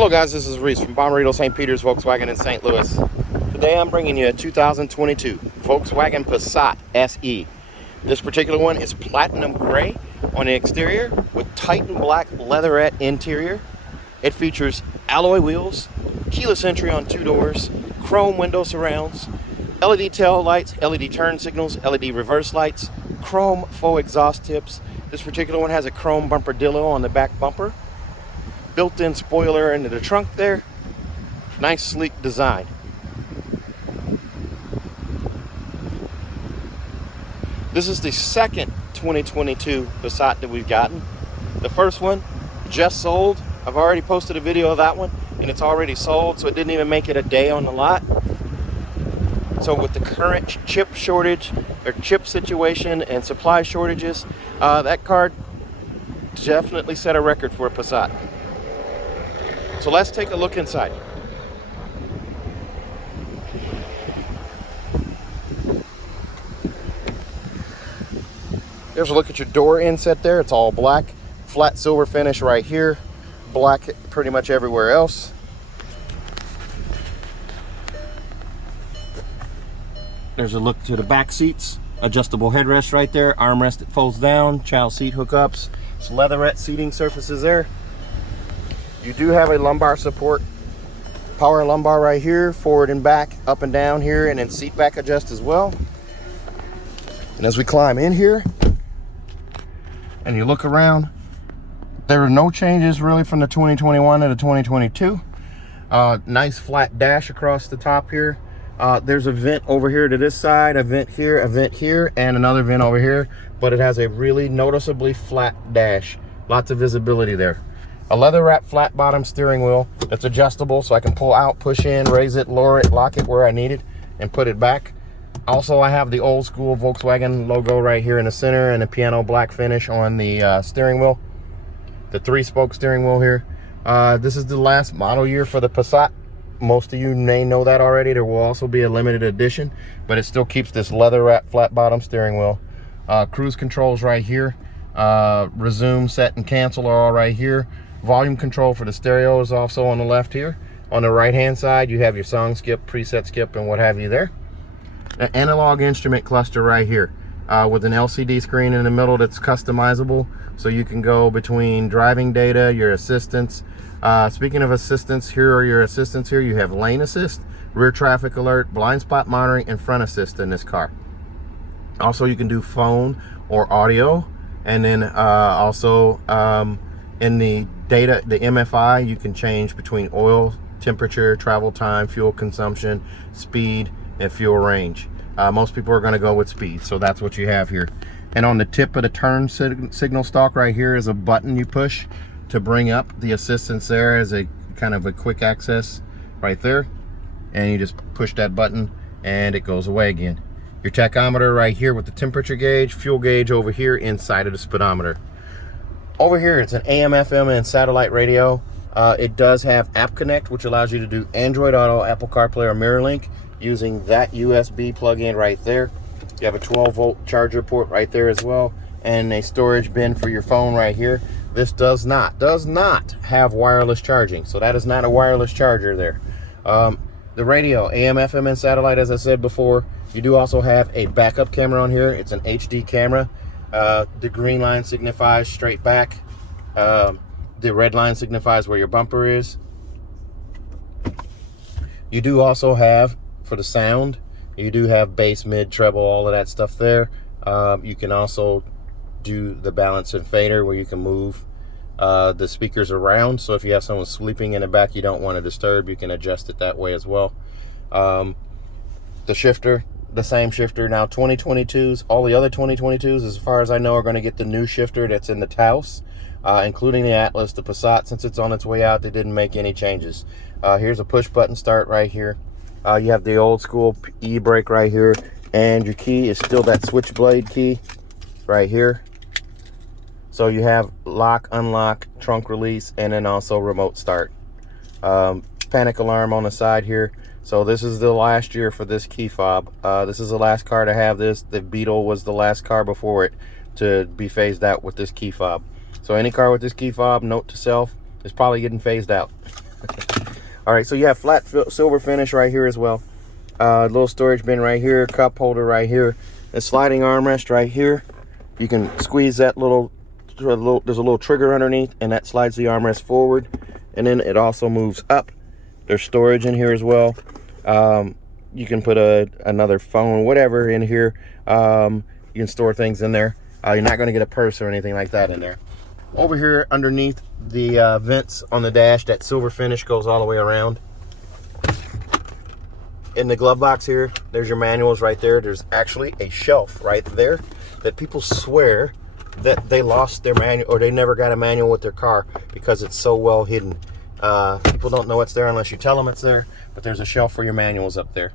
Hello guys, this is Reese from Bommarito St. Peter's Volkswagen in St. Louis. Today I'm bringing you a 2022 Volkswagen Passat SE. This particular one is platinum gray on the exterior with Titan black leatherette interior. It features alloy wheels, keyless entry on 2 doors, chrome window surrounds, LED tail lights, LED turn signals, LED reverse lights, chrome faux exhaust tips. This particular one has a chrome bumper-dillo on the back bumper. Built-in spoiler into the trunk there. Nice sleek design. This is the second 2022 Passat that we've gotten. The first one just sold. I've already posted a video of that one and it's already sold, so it didn't even make it a day on the lot. So with the current chip shortage or chip situation and supply shortages, that car definitely set a record for a Passat. So let's take a look inside. Here's a look at your door inset there. It's all black, flat silver finish right here, black pretty much everywhere else. There's a look to the back seats. Adjustable headrest right there, armrest that folds down, child seat hookups, some leatherette seating surfaces there. You do have a lumbar support, power lumbar right here, forward and back, up and down here, and then seat back adjust as well. And as we climb in here and you look around, there are no changes really from the 2021 to the 2022. Nice flat dash across the top here. There's a vent over here to this side, a vent here, and another vent over here, but it has a really noticeably flat dash. Lots of visibility there. A leather wrap flat bottom steering wheel that's adjustable, so I can pull out, push in, raise it, lower it, lock it where I need it, and put it back. Also, I have the old school Volkswagen logo right here in the center and a piano black finish on the steering wheel. The 3-spoke steering wheel here. This is the last model year for the Passat. Most of you may know that already. There will also be a limited edition, but it still keeps this leather wrap flat bottom steering wheel. Cruise controls right here. Resume, set, and cancel are all right here. Volume control for the stereo is also on the left here. On the right hand side, you have your song skip, preset skip, and what have you there. An analog instrument cluster right here with an LCD screen in the middle that's customizable, so you can go between driving data, your assistants. Speaking of assistants, here are your assistants here. You have lane assist, rear traffic alert, blind spot monitoring, and front assist in this car. Also, you can do phone or audio, and then also in the data, the MFI, you can change between oil, temperature, travel time, fuel consumption, speed, and fuel range. Most people are going to go with speed, so that's what you have here. And on the tip of the turn signal stalk right here is a button you push to bring up the assistance there as a kind of a quick access right there. And you just push that button and it goes away again. Your tachometer right here with the temperature gauge, fuel gauge over here inside of the speedometer. Over here, it's an AM, FM, and satellite radio. It does have App Connect, which allows you to do Android Auto, Apple CarPlay, or MirrorLink using that USB plug-in right there. You have a 12-volt charger port right there as well, and a storage bin for your phone right here. This does not have wireless charging, so that is not a wireless charger there. The radio, AM, FM, and satellite, as I said before. You do also have a backup camera on here. It's an HD camera. The green line signifies straight back. The red line signifies where your bumper is. You do also have, for the sound, you do have bass, mid, treble, all of that stuff there. You can also do the balance and fader where you can move the speakers around. So if you have someone sleeping in the back you don't want to disturb, you can adjust it that way as well. The shifter, the same shifter. Now 2022s, all the other 2022s, as far as I know, are going to get the new shifter that's in the Taos, including the Atlas. The Passat, since it's on its way out, they didn't make any changes. Here's a push button start right here. You have the old school e-brake right here, and your key is still that switchblade key right here. So you have lock, unlock, trunk release, and then also remote start. Panic alarm on the side here. So this is the last year for this key fob. This is the last car to have this. The Beetle was the last car before it to be phased out with this key fob. So any car with this key fob, note to self, is probably getting phased out. All right, so you have flat silver finish right here as well. Little storage bin right here, cup holder right here, a sliding armrest right here. You can squeeze that there's a little trigger underneath, and that slides the armrest forward, and then it also moves up. There's storage in here as well. You can put another phone, whatever, in here. You can store things in there. You're not going to get a purse or anything like that in there. Over here underneath the vents on the dash, that silver finish goes all the way around. In the glove box here, there's your manuals right there. There's actually a shelf right there that people swear that they lost their manual, or they never got a manual with their car because it's so well hidden. People don't know it's there unless you tell them it's there, but there's a shelf for your manuals up there.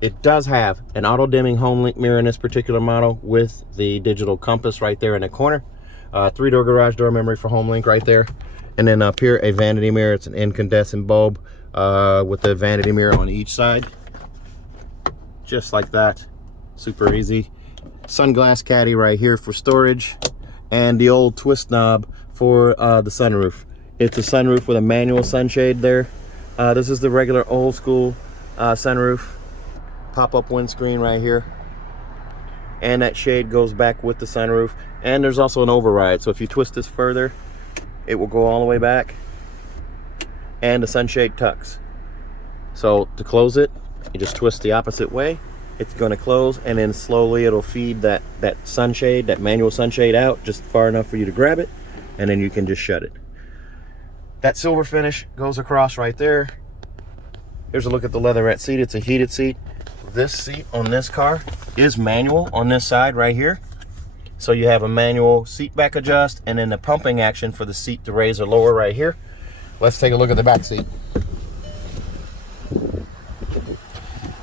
It does have an auto-dimming home link mirror in this particular model with the digital compass right there in the corner. 3-door garage door memory for home link right there. And then up here, a vanity mirror. It's an incandescent bulb with the vanity mirror on each side. Just like that. Super easy. Sunglass caddy right here for storage. And the old twist knob for the sunroof. It's a sunroof with a manual sunshade there. This is the regular old school sunroof. Pop-up windscreen right here. And that shade goes back with the sunroof. And there's also an override, so if you twist this further, it will go all the way back. And the sunshade tucks. So to close it, you just twist the opposite way. It's going to close, and then slowly it'll feed that sunshade, that manual sunshade out just far enough for you to grab it, and then you can just shut it. That silver finish goes across right there. Here's a look at the leatherette seat. It's a heated seat. This seat on this car is manual on this side right here. So you have a manual seat back adjust, and then the pumping action for the seat to raise or lower right here. Let's take a look at the back seat.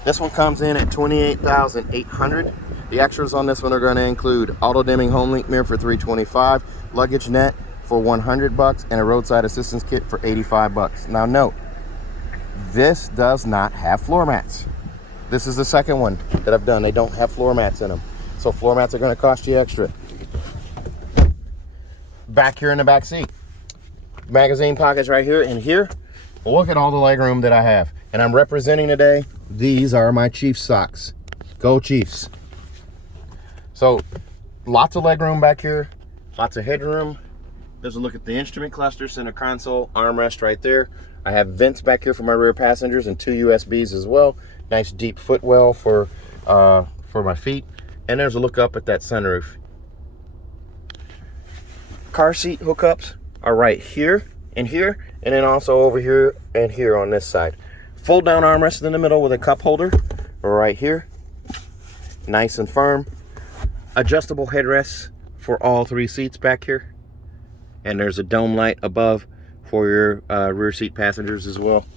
This one comes in at $28,800. The extras on this one are going to include auto-dimming home link mirror for $325, luggage net for $100, and a roadside assistance kit for $85. Now note, this does not have floor mats. This is the second one that I've done. They don't have floor mats in them. So floor mats are going to cost you extra. Back here in the back seat, magazine pockets right here and here. Look at all the leg room that I have. And I'm representing today, these are my Chiefs socks. Go Chiefs. So lots of leg room back here, lots of headroom. There's a look at the instrument cluster, center console, armrest right there. I have vents back here for my rear passengers and 2 USBs as well. Nice deep footwell for my feet. And there's a look up at that sunroof. Car seat hookups are right here and here, and then also over here and here on this side. Fold down armrest in the middle with a cup holder right here. Nice and firm. Adjustable headrests for all 3 seats back here. And there's a dome light above for your rear seat passengers as well.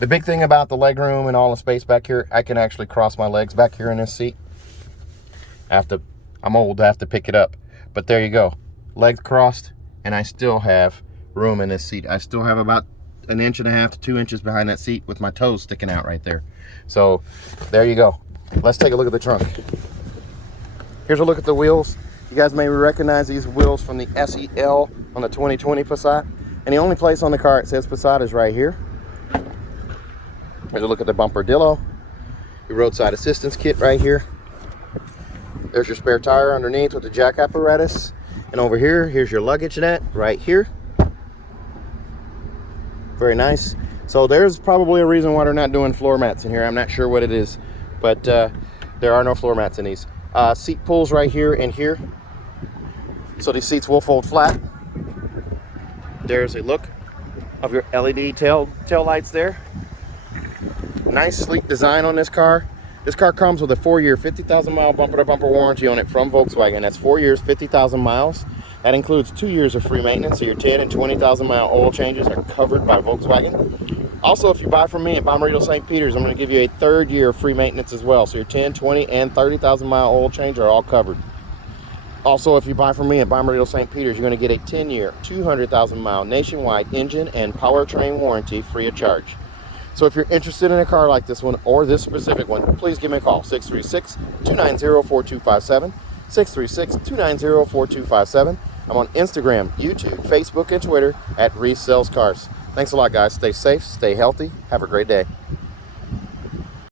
The big thing about the legroom and all the space back here, I can actually cross my legs back here in this seat. I'm old, I have to pick it up. But there you go. Legs crossed, and I still have room in this seat. I still have about 1.5 to 2 inches behind that seat with my toes sticking out right there. So there you go. Let's take a look at the trunk. Here's a look at the wheels. You guys may recognize these wheels from the SEL on the 2020 Passat. And the only place on the car it says Passat is right here. Here's a look at the bumper dillo. Your roadside assistance kit right here. There's your spare tire underneath with the jack apparatus. And over here, here's your luggage net right here. Very nice. So there's probably a reason why they're not doing floor mats in here. I'm not sure what it is, but there are no floor mats in these. Seat pulls right here and here. So these seats will fold flat. There's a look of your LED tail lights there. Nice sleek design on this car. This car comes with a 4-year 50,000 mile bumper to bumper warranty on it from Volkswagen. That's 4 years, 50,000 miles. That includes 2 years of free maintenance, so your 10 and 20,000 mile oil changes are covered by Volkswagen. Also, if you buy from me at Bommarito St. Peter's, I'm going to give you a 3rd year of free maintenance as well. So your 10, 20, and 30,000 mile oil change are all covered. Also, if you buy from me at Bommarito St. Peter's, you're going to get a 10-year, 200,000 mile nationwide engine and powertrain warranty free of charge. So if you're interested in a car like this one or this specific one, please give me a call, 636-290-4257, 636-290-4257. I'm on Instagram, YouTube, Facebook, and Twitter at Reese Sells Cars. Thanks a lot, guys. Stay safe, stay healthy. Have a great day.